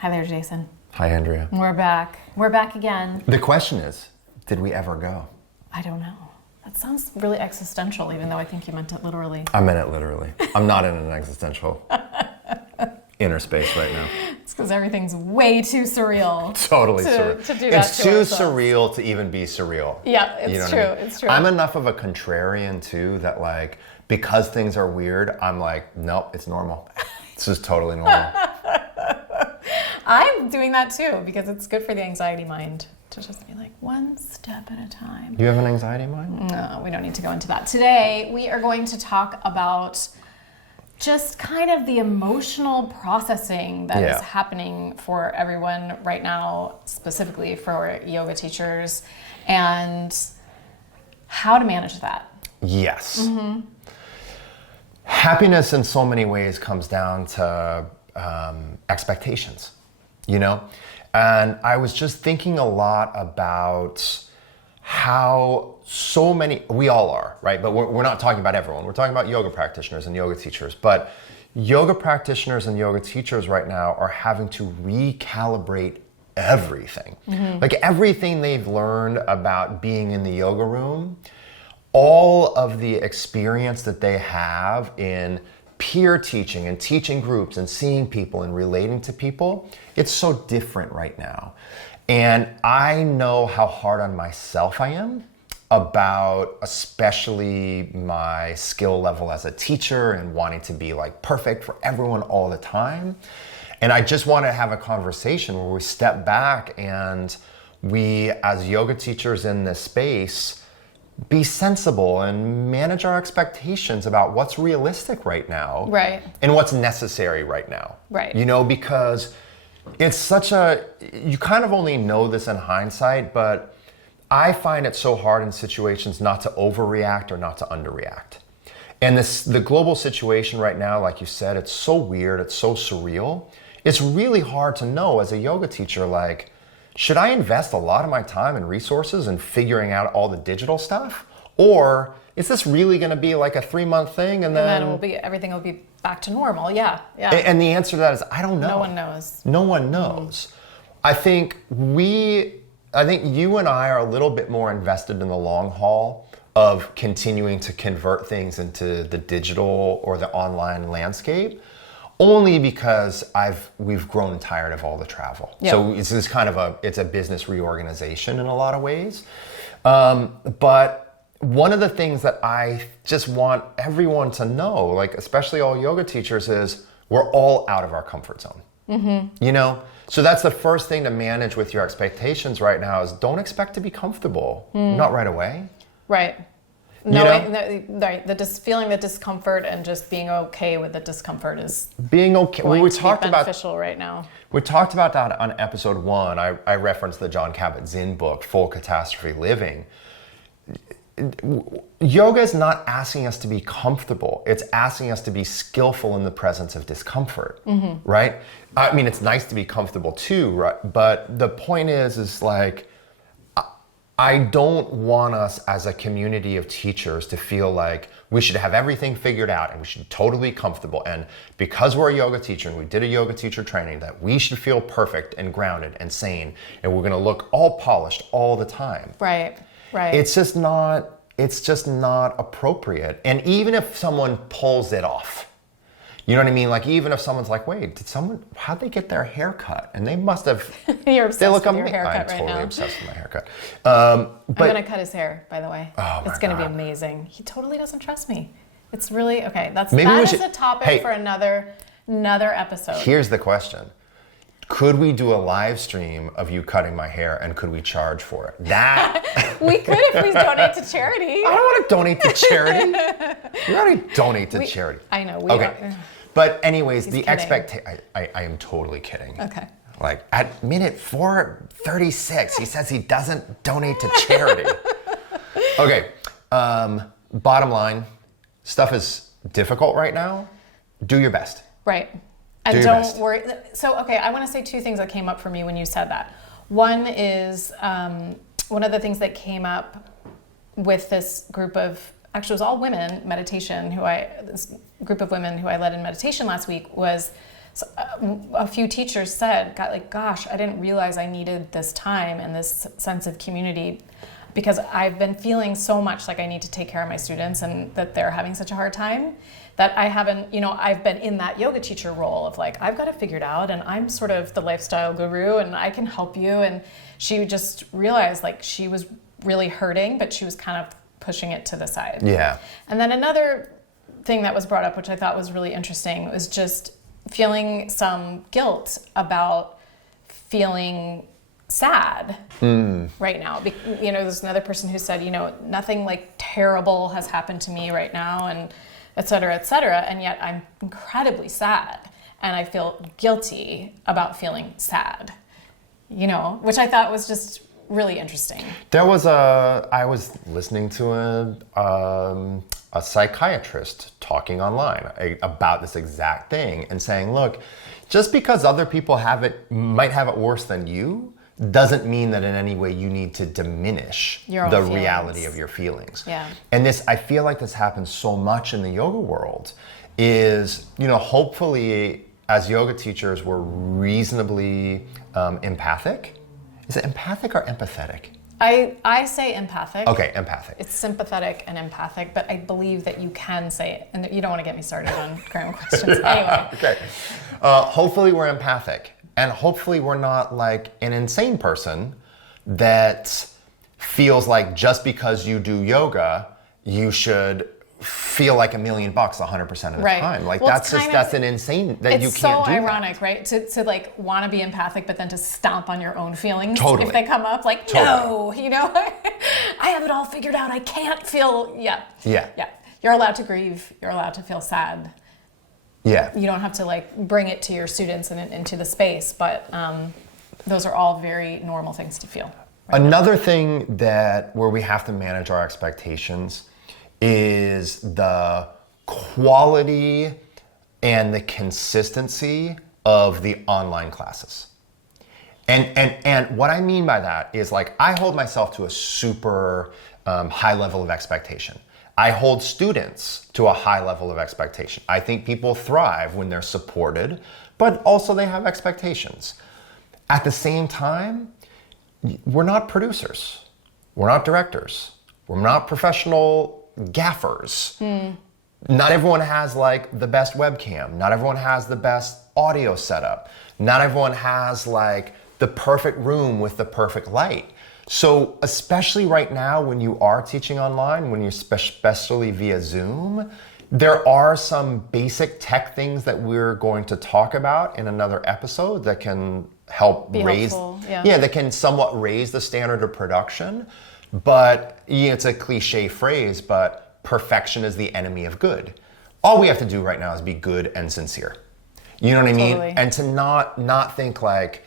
Hi there, Jason. Hi, Andrea. We're back. We're back again. The question is, did we ever go? I don't know. That sounds really existential, even though I think you meant it literally. I meant it literally. I'm not in an existential inner space right now. It's because everything's way too surreal. Totally surreal. To do that it's too surreal to even be surreal. Yeah, it's true. It's true. I'm enough of a contrarian too that like, because things are weird, I'm like, nope, it's normal. This is totally normal. I'm doing that too because it's good for the anxiety mind to just be like one step at a time. You have an anxiety mind? No, we don't need to go into that. Today, we are going to talk about just kind of the emotional processing that is happening for everyone right now, specifically for yoga teachers, and how to manage that. Yes. Mm-hmm. Happiness in so many ways comes down to expectations, you know? And I was just thinking a lot about how so many, we all are, right? But we're not talking about everyone. We're talking about yoga practitioners and yoga teachers. But yoga practitioners and yoga teachers right now are having to recalibrate everything. Mm-hmm. Like everything they've learned about being in the yoga room, all of the experience that they have in peer teaching and teaching groups and seeing people and relating to people, it's so different right now. And I know how hard on myself I am about especially my skill level as a teacher and wanting to be like perfect for everyone all the time. And I just want to have a conversation where we step back and we, as yoga teachers in this space, be sensible and manage our expectations about what's realistic right now. Right. And what's necessary right now. Right. You know, because it's such a, you kind of only know this in hindsight, but I find it so hard in situations not to overreact or not to underreact. And the global situation right now, like you said, it's so weird, it's so surreal. It's really hard to know as a yoga teacher, like, should I invest a lot of my time and resources in figuring out all the digital stuff? Or is this really gonna be like a 3-month thing and then everything will be back to normal? Yeah. And the answer to that is, I don't know. No one knows. No one knows. I think you and I are a little bit more invested in the long haul of continuing to convert things into the digital or the online landscape, only because we've grown tired of all the travel. Yep. So it's this kind of it's a business reorganization in a lot of ways. But one of the things that I just want everyone to know, like especially all yoga teachers, is we're all out of our comfort zone. Mm-hmm. You know? So that's the first thing to manage with your expectations right now is don't expect to be comfortable. Not right away. Right. No, feeling the discomfort and just being okay with the discomfort is being okay. Well, we talked about beneficial right now. We talked about that on episode 1. I referenced the Jon Kabat-Zinn book, Full Catastrophe Living. Yoga is not asking us to be comfortable. It's asking us to be skillful in the presence of discomfort, right? I mean, it's nice to be comfortable too, right? But the point is like, I don't want us as a community of teachers to feel like we should have everything figured out and we should totally be comfortable. And because we're a yoga teacher and we did a yoga teacher training, that we should feel perfect and grounded and sane and we're gonna look all polished all the time. Right. It's just not appropriate. And even if someone pulls it off, you know what I mean? Like even if someone's like, wait, how'd they get their hair cut? And they must have. You're obsessed with your haircut right now. I'm totally obsessed with my haircut. I'm gonna cut his hair, by the way. Oh it's gonna be amazing. He totally doesn't trust me. It's really, okay, that is a topic for another episode. Here's the question. Could we do a live stream of you cutting my hair and could we charge for it? We could if we donate to charity. I don't want to donate to charity. We already donate to charity. I know. Okay. But anyways, the expectation, I am totally kidding. Okay. Like at minute 4:36, he says he doesn't donate to charity. Okay. Bottom line, stuff is difficult right now. Do your best. Right. And don't worry. So, okay, I want to say 2 things that came up for me when you said that. One is one of the things that came up with this group of, actually it was all women meditation, this group of women who I led in meditation last week was a few teachers said, gosh, I didn't realize I needed this time and this sense of community, because I've been feeling so much like I need to take care of my students and that they're having such a hard time that I haven't, I've been in that yoga teacher role of like, I've got it figured out and I'm sort of the lifestyle guru and I can help you. And she just realized like she was really hurting, but she was kind of pushing it to the side. Yeah. And then another thing that was brought up, which I thought was really interesting, was just feeling some guilt about feeling sad right now. There's another person who said, nothing like terrible has happened to me right now, and et cetera, and yet I'm incredibly sad, and I feel guilty about feeling sad, which I thought was just really interesting. I was listening to a psychiatrist talking online about this exact thing and saying, look, just because other people might have it worse than you, doesn't mean that in any way you need to diminish the reality of your feelings. Yeah. And I feel like this happens so much in the yoga world is, hopefully as yoga teachers, we're reasonably empathic. Is it empathic or empathetic? I say empathic. Okay, empathic. It's sympathetic and empathic, but I believe that you can say it. And you don't want to get me started on grammar questions. Anyway. Okay. Hopefully we're empathic. And hopefully we're not like an insane person that feels like just because you do yoga, you should feel like $1 million 100% of the time. Like that's an insane that you can't do. It's so ironic, right? To like want to be empathic, but then to stomp on your own feelings if they come up. Like, no, I have it all figured out. I can't feel. Yeah. You're allowed to grieve. You're allowed to feel sad. Yeah. You don't have to like bring it to your students and into the space, but those are all very normal things to feel. Right? Another thing where we have to manage our expectations is the quality and the consistency of the online classes. And what I mean by that is like I hold myself to a super high level of expectation. I hold students to a high level of expectation. I think people thrive when they're supported, but also they have expectations. At the same time, we're not producers. We're not directors. We're not professional gaffers. Not everyone has like the best webcam. Not everyone has the best audio setup. Not everyone has like the perfect room with the perfect light. So especially right now when you are teaching online, when you're especially via Zoom, there are some basic tech things that we're going to talk about in another episode that can help that can somewhat raise the standard of production. But it's a cliche phrase, but perfection is the enemy of good. All we have to do right now is be good and sincere. You know what I mean? And to not think like,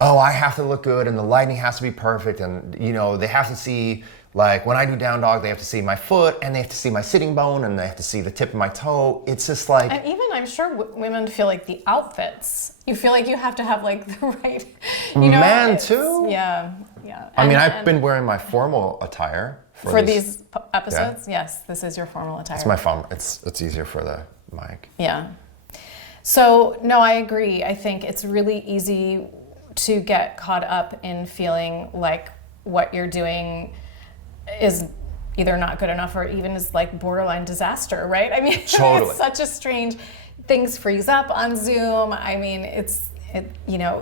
oh, I have to look good and the lighting has to be perfect, and they have to see, like when I do down dog, they have to see my foot and they have to see my sitting bone and they have to see the tip of my toe. It's just like, and even I'm sure women feel like the outfits. You feel like you have to have like the right, men too. Yeah. I've been wearing my formal attire for these episodes. Yeah. Yes, this is your formal attire. It's my formal. It's easier for the mic. Yeah. So no, I agree. I think it's really easy to get caught up in feeling like what you're doing is either not good enough or even is like borderline disaster, right? I mean, totally. It's such a strange, things freeze up on Zoom. I mean,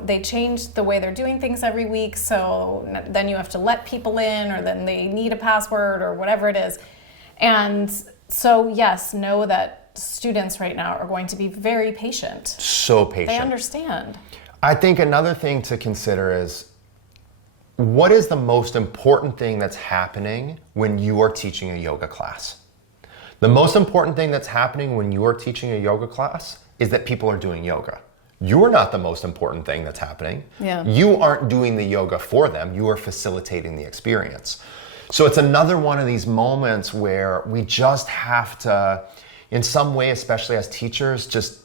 they change the way they're doing things every week. So then you have to let people in, or then they need a password or whatever it is. And so yes, know that students right now are going to be very patient. So patient. They understand. I think another thing to consider is, what is the most important thing that's happening when you are teaching a yoga class? The most important thing that's happening when you are teaching a yoga class is that people are doing yoga. You're not the most important thing that's happening. Yeah. You aren't doing the yoga for them. You are facilitating the experience. So it's another one of these moments where we just have to, in some way, especially as teachers, just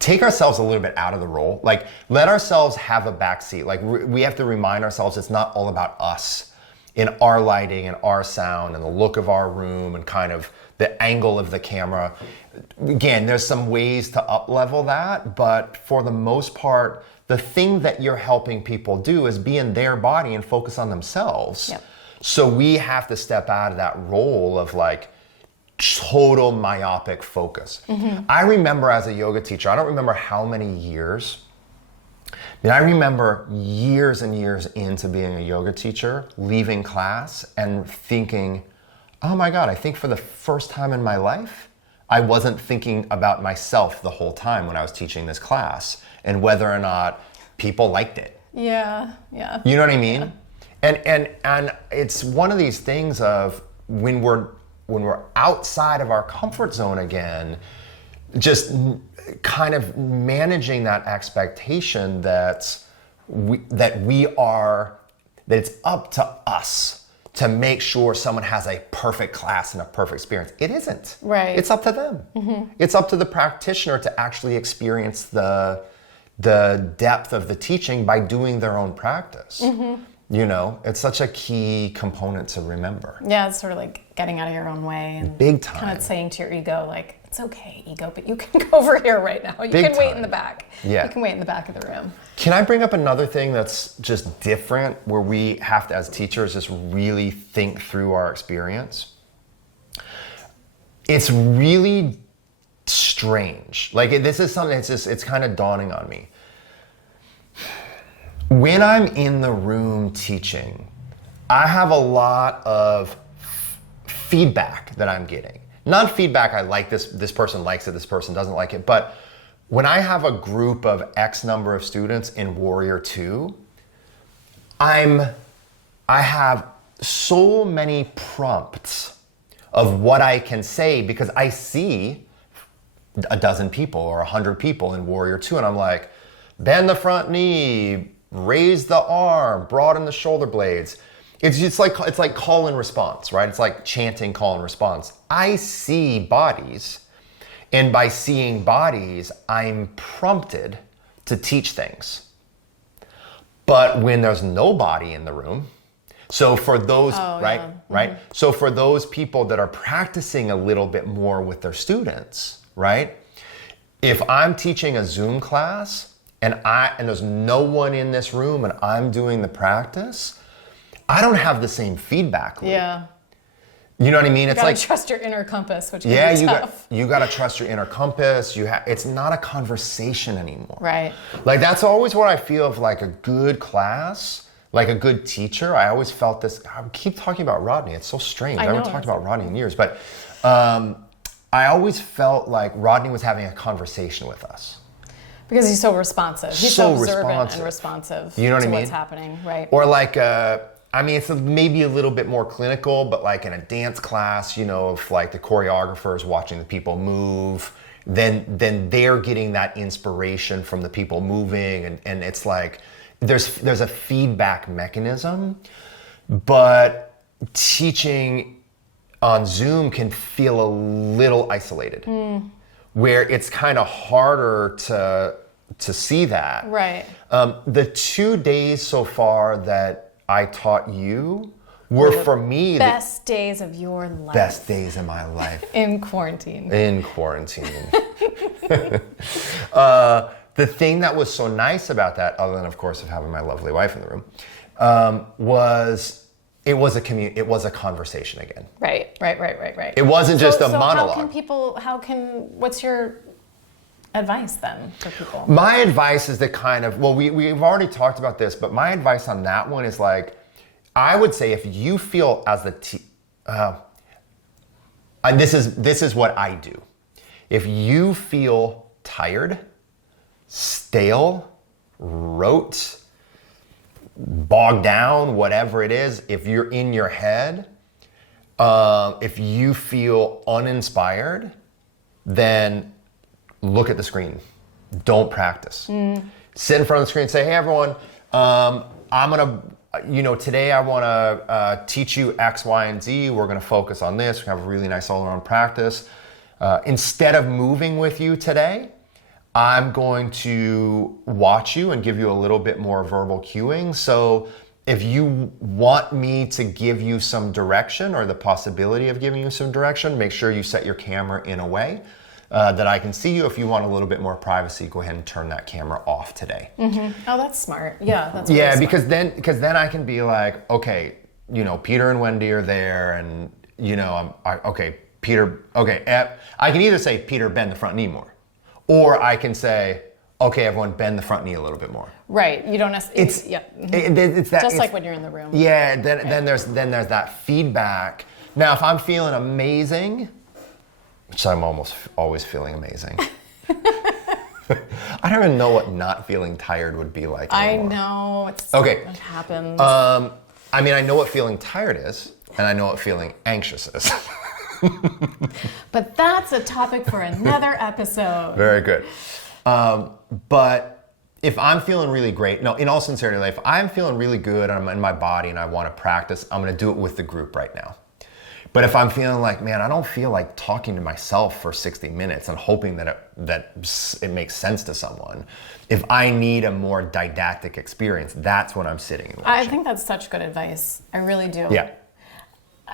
take ourselves a little bit out of the role. Like, let ourselves have a backseat. Like, we have to remind ourselves it's not all about us. in our lighting and our sound and the look of our room and kind of the angle of the camera. Again, there's some ways to up-level that, but for the most part, the thing that you're helping people do is be in their body and focus on themselves. Yep. So we have to step out of that role of like total myopic focus. I remember as a yoga teacher, I don't remember how many years, I remember years and years into being a yoga teacher, leaving class and thinking, oh my God, I think for the first time in my life, I wasn't thinking about myself the whole time when I was teaching this class and whether or not people liked it. Yeah. You know what I mean? Yeah. And it's one of these things of when we're outside of our comfort zone again, just kind of managing that expectation that it's up to us to make sure someone has a perfect class and a perfect experience. It isn't. Right. It's up to them. It's up to the practitioner to actually experience the depth of the teaching by doing their own practice. You know, it's such a key component to remember. Yeah, it's sort of like getting out of your own way and big time. Kind of saying to your ego, like, it's okay, ego, but you can go over here right now. You can wait in the back. Yeah. You can wait in the back of the room. Can I bring up another thing that's just different where we have to, as teachers, just really think through our experience? It's really strange. Like, this is something it's kind of dawning on me. When I'm in the room teaching, I have a lot of feedback that I'm getting. Not feedback, I like this person likes it, this person doesn't like it, but when I have a group of X number of students in Warrior 2, I have so many prompts of what I can say because I see a dozen people or 100 people in Warrior 2 and I'm like, bend the front knee, raise the arm, broaden the shoulder blades. It's like call and response, right? It's like chanting call and response. I see bodies, and by seeing bodies, I'm prompted to teach things. But when there's no body in the room, so for those, right? So for those people that are practicing a little bit more with their students, right? If I'm teaching a Zoom class, and there's no one in this room and I'm doing the practice, I don't have the same feedback loop. Yeah. You know what I mean? You gotta trust your inner compass, which can be tough. You gotta trust your inner compass. It's not a conversation anymore. Right. Like that's always what I feel of like a good class, like a good teacher. I always felt this. I keep talking about Rodney. It's so strange. I haven't talked about Rodney in years, but I always felt like Rodney was having a conversation with us. Because he's so responsive. He's so observant and responsive to what's happening, right? Or like, it's maybe a little bit more clinical, but like in a dance class, you know, if like the choreographer is watching the people move, then they're getting that inspiration from the people moving, and it's like there's a feedback mechanism, but teaching on Zoom can feel a little isolated. Where it's kind of harder to see that. Right. The 2 days so far that I taught you were for me best days of your life. Best days of my life. In quarantine. The thing that was so nice about that, other than of course of having my lovely wife in the room, was it was a conversation again. Right. It wasn't just a monologue. What's your advice then for people? My advice is we've already talked about this, but my advice on that one is like, I would say if you feel as and this is what I do. If you feel tired, stale, rote, bogged down, whatever it is, if you're in your head, if you feel uninspired, then look at the screen. Don't practice. Sit in front of the screen and say, hey everyone, today I want to teach you X, Y, and Z. We're going to focus on this. We're going to have a really nice all-around practice. Instead of moving with you today, I'm going to watch you and give you a little bit more verbal cueing. So if you want me to give you some direction or the possibility of giving you some direction, make sure you set your camera in a way that I can see you. If you want a little bit more privacy, go ahead and turn that camera off today. Oh, that's smart. Yeah, that's really smart. because then I can be like, okay, you know, Peter and Wendy are there, and you know, Peter. Okay, I can either say, Peter, bend the front knee more, or I can say, okay, everyone, bend the front knee a little bit more. Right. You don't necessarily. It's that. Just like when you're in the room. Yeah. Then there's that feedback. Now, if I'm feeling amazing, which I'm almost always feeling amazing. I don't even know what not feeling tired would be like anymore. I know. Okay. It happens. I mean, I know what feeling tired is, and I know what feeling anxious is. But that's a topic for another episode. Very good. But if I'm feeling really great, no, in all sincerity, like, if I'm feeling really good and I'm in my body and I want to practice, I'm going to do it with the group right now. But if I'm feeling like, man, I don't feel like talking to myself for 60 minutes and hoping that it makes sense to someone, if I need a more didactic experience, that's when I'm sitting and watching. I think that's such good advice. I really do. Yeah.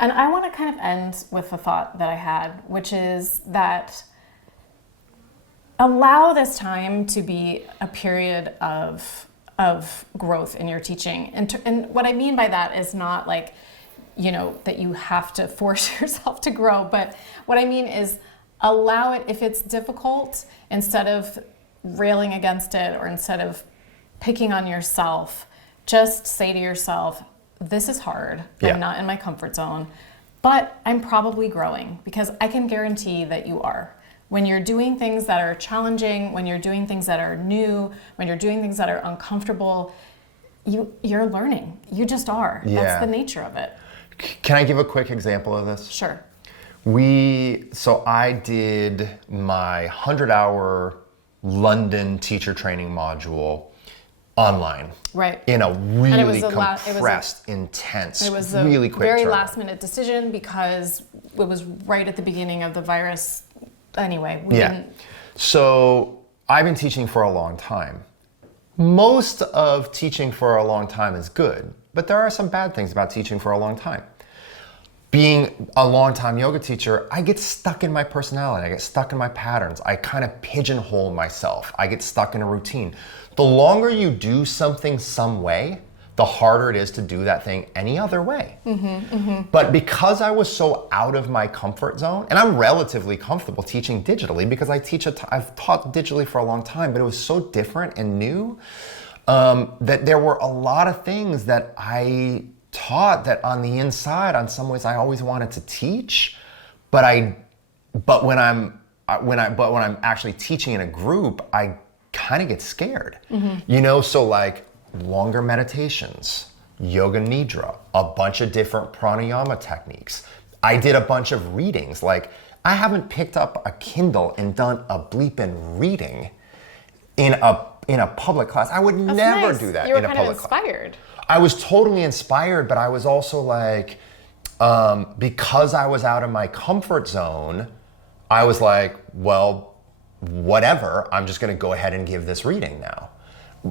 And I want to kind of end with a thought that I had, which is that allow this time to be a period of growth in your teaching. And what I mean by that is not like, you know, that you have to force yourself to grow, but what I mean is allow it. If it's difficult, instead of railing against it or instead of picking on yourself, just say to yourself, this is hard. Yeah. I'm not in my comfort zone, but I'm probably growing, because I can guarantee that you are. When you're doing things that are challenging, when you're doing things that are new, when you're doing things that are uncomfortable, you're learning. You just are. Yeah. That's the nature of it. Can I give a quick example of this? Sure. So I did my 100-hour London teacher training module online. Right. In a really compressed, intense, it was really quick very turnaround. last minute decision because it was right at the beginning of the virus. Anyway, we didn't. So I've been teaching for a long time. Most of teaching for a long time is good, but there are some bad things about teaching for a long time. Being a long-time yoga teacher, I get stuck in my personality. I get stuck in my patterns. I kind of pigeonhole myself. I get stuck in a routine. The longer you do something some way, the harder it is to do that thing any other way. But because I was so out of my comfort zone, and I'm relatively comfortable teaching digitally because I've taught digitally for a long time, but it was so different and new that there were a lot of things that I taught that on the inside, on some ways, I always wanted to teach, but when I'm actually teaching in a group, I kind of get scared. You know, so like longer meditations, yoga nidra, a bunch of different pranayama techniques. I did a bunch of readings. Like, I haven't picked up a Kindle and done a bleeping reading in a public class. I would never do that in a public class. You were kind of inspired. I was totally inspired, but I was also like, because I was out of my comfort zone, I was like, well, whatever, I'm just gonna go ahead and give this reading now.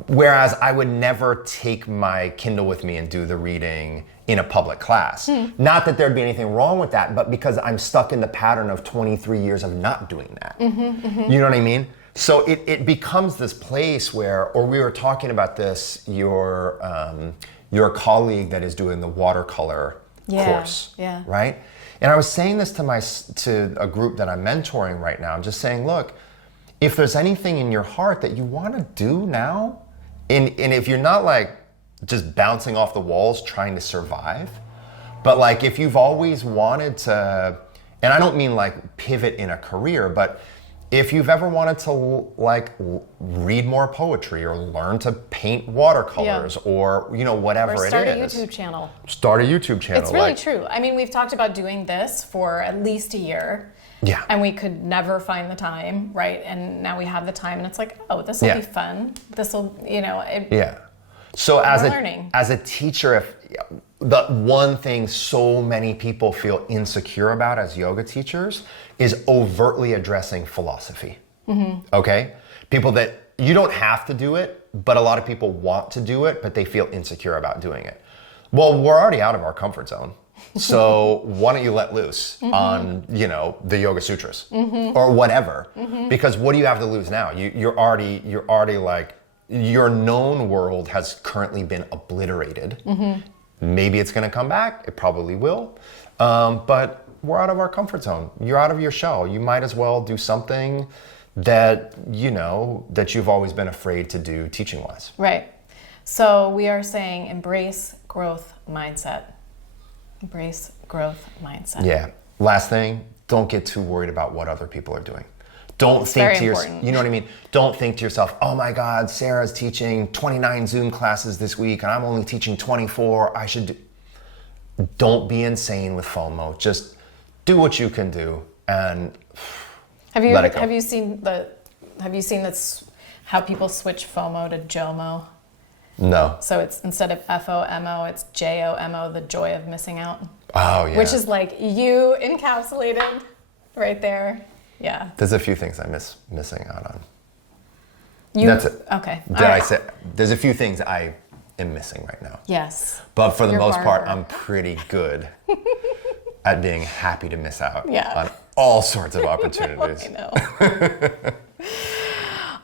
Whereas I would never take my Kindle with me and do the reading in a public class. Not that there'd be anything wrong with that, but because I'm stuck in the pattern of 23 years of not doing that. You know what I mean? So it becomes this place where, or we were talking about this, your colleague that is doing the watercolor course, right? And I was saying this to a group that I'm mentoring right now. I'm just saying, look, if there's anything in your heart that you want to do now, and if you're not like just bouncing off the walls trying to survive, but like if you've always wanted to, and I don't mean like pivot in a career, but if you've ever wanted to like read more poetry or learn to paint watercolors or, you know, whatever it is. Or start a YouTube channel. Start a YouTube channel. It's really true. I mean, we've talked about doing this for at least a year. Yeah. And we could never find the time, right? And now we have the time and it's like, oh, this will be fun. This will, you know. So as a teacher, if the one thing so many people feel insecure about as yoga teachers is overtly addressing philosophy. Okay? People that, you don't have to do it, but a lot of people want to do it, but they feel insecure about doing it. Well, we're already out of our comfort zone. So why don't you let loose on, the Yoga Sutras or whatever? Because what do you have to lose now? You're already like, your known world has currently been obliterated. Maybe it's going to come back. It probably will. But we're out of our comfort zone. You're out of your shell. You might as well do something that, that you've always been afraid to do teaching-wise. Right. So we are saying embrace growth mindset. Embrace growth mindset. Yeah. Last thing, don't get too worried about what other people are doing. Don't think to yourself, you know what I mean? Don't think to yourself, oh my God, Sarah's teaching 29 Zoom classes this week and I'm only teaching 24. I should do. Don't be insane with FOMO. Just do what you can do and let it go. Have you seen this, how people switch FOMO to JOMO? No. So it's instead of FOMO, it's JOMO, the joy of missing out. Oh, yeah. Which is like you encapsulated right there. Yeah. There's a few things I miss missing out on. That's it. Okay. I say there's a few things I am missing right now. Yes. But for the most part, I'm pretty good at being happy to miss out on all sorts of opportunities. I know.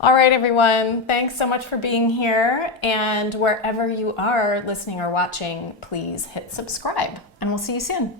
All right, everyone. Thanks so much for being here. And wherever you are listening or watching, please hit subscribe. And we'll see you soon.